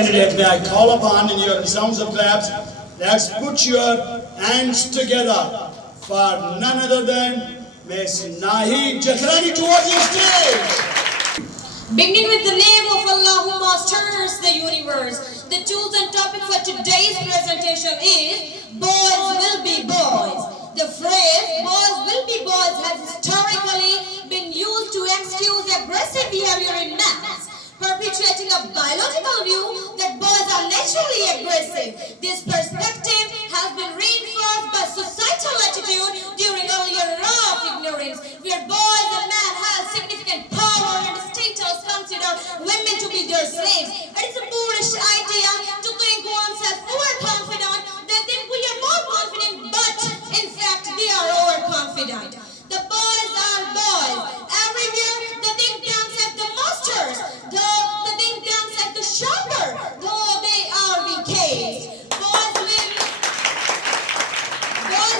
May I call upon in your sounds of claps, let's put your hands together for none other than Miss Nahi Jakrani towards the stage. Beginning with the name of Allah who masters the universe, the chosen topic for today's presentation is Boys Will Be Boys. The phrase Boys Will Be Boys has historically been used to excuse aggressive behavior in men, perpetuating a biological view that boys are naturally aggressive. This perspective has been reinforced by societal attitude during earlier era of ignorance, where boys and men have significant power and status, consider women to be their slaves. It is a foolish idea to think oneself overconfident. They think we are more confident, but in fact they are overconfident. The boys are boys. Everywhere they think themselves the masters, though they think themselves the sharper, though they are weak. Boys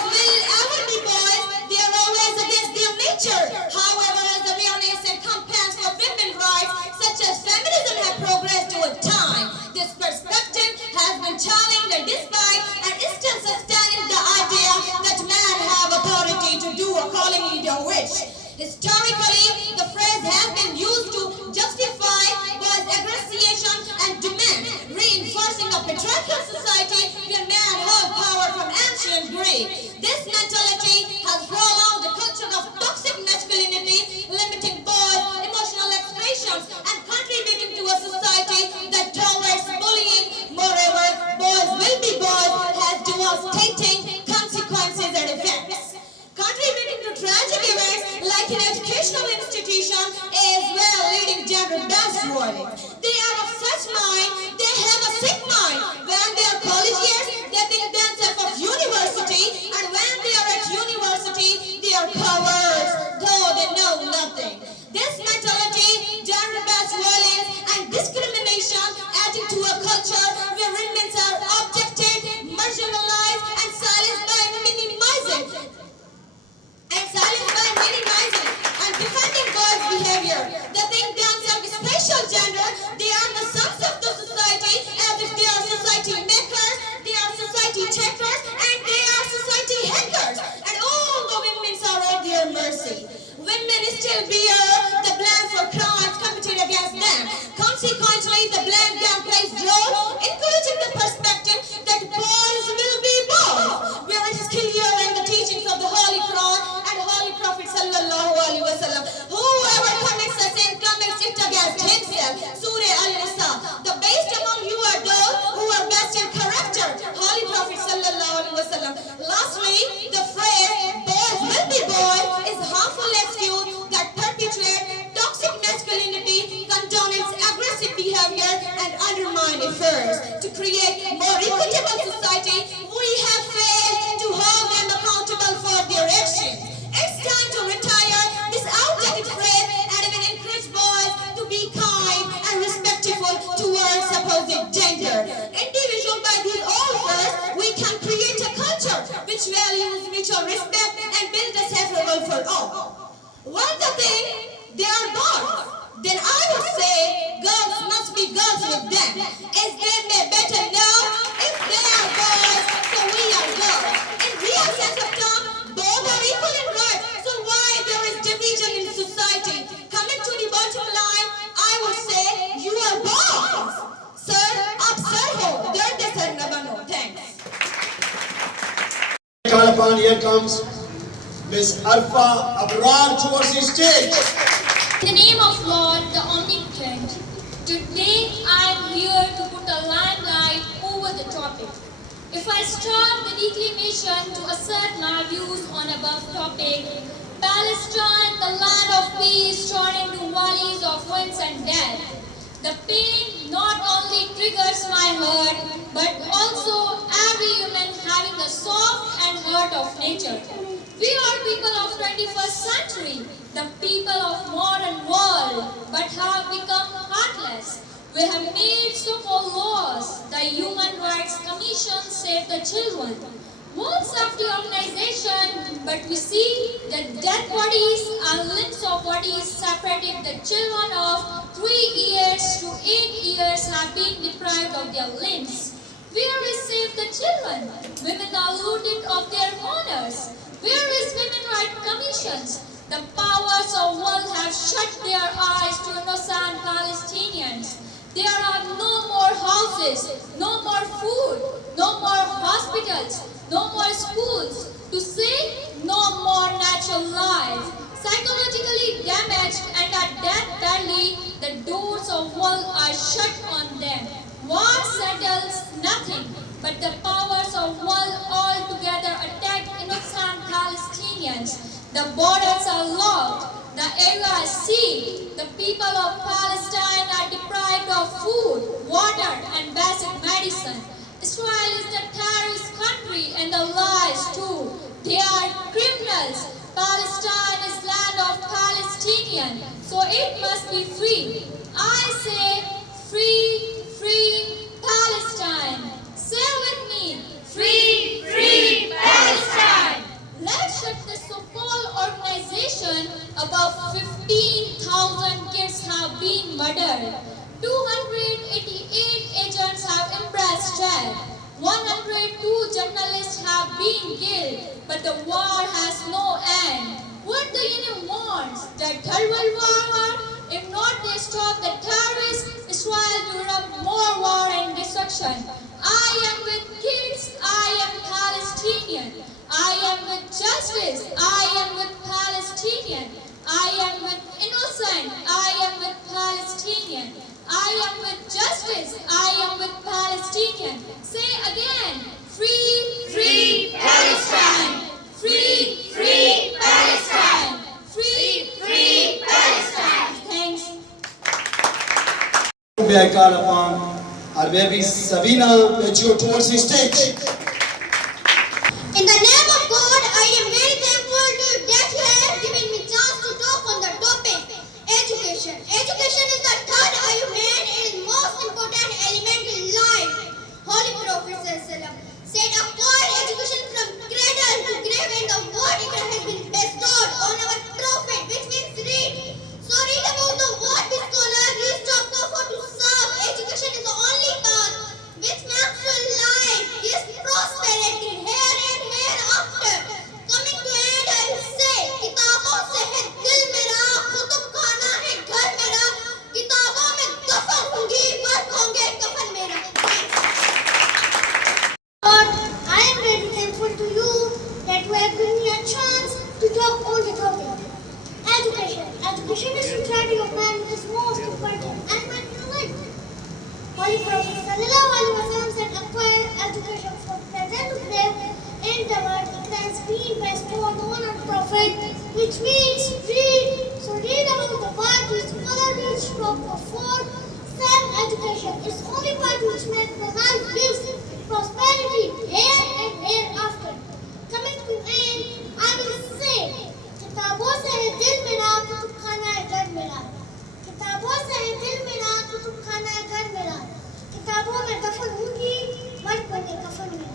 will ever be boys. They are always against their nature. However, as awareness and campaigns for women's rights, such as feminism, have progressed over time, this perspective has been challenged, and despite and is still sustaining the idea that men have authority to do accordingly their wish. Historically, the phrase has been used to justify boys' aggression and demand, reinforcing a patriarchal society where men hold power from ancient Greece. This mentality has prolonged the culture of toxic masculinity, limiting boys' emotional expressions and contributing to a society that tolerates bullying. Moreover, Boys Will Be Boys has devastating consequences and effects, contributing to tragic events like an educational institution as well leading gender-based violence. They are of such mind, they have a sick mind. When they are college years, they think themselves of university, and when they are at university, they are cowards, though they know nothing. This mentality, gender-based violence and discrimination adding to a culture where women are objected, marginalized and silenced by minimizing and defending boys' behavior. They think themselves special gender. They are the sons of the society, as if they are society makers, they are society takers, and they are society hackers. And all the women are at their mercy. Women still bear the blame for crimes committed against them. Consequently, the blame game plays role, encouraging the perspective that boys will be boys, where it is clear in the teachings of the Holy Quran and Holy Prophet sallallahu alaihi wasallam. Whoever commits a sin commits it against himself. Surah Al-Nisa. The best among you are those who are best in character. Holy Prophet sallallahu alaihi wasallam. Lastly, the phrase boys will be boys is harmful excuse that perpetuates toxic masculinity, condones aggressive behavior, and undermines efforts to create a more equitable society. We have failed to hold them accountable for their actions. It's time to retire this outdated phrase and even encourage boys to be kind and respectful towards opposite gender. Individual by these offers, we can create a culture which values mutual respect and build a safer world for all. One the thing, they are girls. Then I would say girls must be girls with them, as they may better know if they are boys, so we are girls. In real sense of term, both are equal in rights. So why there is division in society? Coming to the bottom line, I would say you are boys. Sir, observe. Thanks. Here comes Miss Arfa Abrar towards the stage. In the name of Lord, the Omnipotent, today I am here to put a limelight over the topic. If I start the declamation to assert my views on above topic, Palestine, the land of peace, torn into valleys of winds and death. The pain not only triggers my heart, but also every human having the soft and heart of nature. We are people of 21st century, the people of modern world, but have become heartless. We have made so-called laws. The Human Rights Commission Save the Children, World Safety Organization but we see that dead bodies and limbs of bodies separated the children of 3 years to 8 years have been deprived of their limbs. Where is Save the Children? Women are looted of their honors. Where is Women Rights Commissions? The powers of world have shut their eyes to innocent Palestinians. There are no more houses, no more food, no more hospitals, no more schools. To say no more natural life. Psychologically damaged and at death valley, the doors of world are shut on them. War settles nothing, but the powers of world all together attack innocent Palestinians. The borders are locked, the area is sealed, the people of Palestine are deprived of food, water and basic medicine. Israel is the terrorist country and the lies too. They are criminals. Palestine is land of Palestinian, so it must be free. I say free, free Palestine. Say with me, free, free Palestine. Let's shut the so-called organization. About 15,000 kids have been murdered. 288 agents have embraced death. 102 journalists have been killed, but the war has no end. What the union wants? The third world war? If not, they stop the terrorists, Israel to erupt more war and destruction. I am with kids, I am Palestinian. I am with justice, I am with Palestinian. I am with innocent, I am with Palestinian. I am with justice, I am with Palestinian. Say again, free, free Palestine. Free, free Palestine. Free, free Palestine. Thanks. May I call upon our baby Sabina Pecho towards the stage. In the name of God, I am very thankful to that you have given me chance to talk on the topic education. Education is the third eye of man and is most important element in life. Holy Prophet said, acquire education from cradle to grave, and the word Iqra has been bestowed on our prophet, which means read. So read about the word with scholar, reach to comfort to serve. Education is the only path which makes your life is prosperity here and hereafter. Coming to end, I will say, किताबों से है दिल मेरा, कुतुब खाना है घर मेरा, किताबों में दफन होंगी, बर्फ होंगे कफन मेरा. Lord, I am very thankful to you that you have given me a chance to talk on the topic. Education. Education is the study of man is most important and man to life. Holy Prophet ﷺ said, acquire education from present to grave. In the word, it has been bestowed on a prophet, which means read. So read about the word which scholar reads from for self-education. It's only part which makes the life gives prosperity here and hereafter. Coming to end, I will say, किताबों से है दिल मेरा, कुतुब खाना है घर मेरा. किताबों से है दिल मेरा, कुतुब खाना है घर मेरा. किताबों में दफन होंगी, मर्द बने कफन मेरा.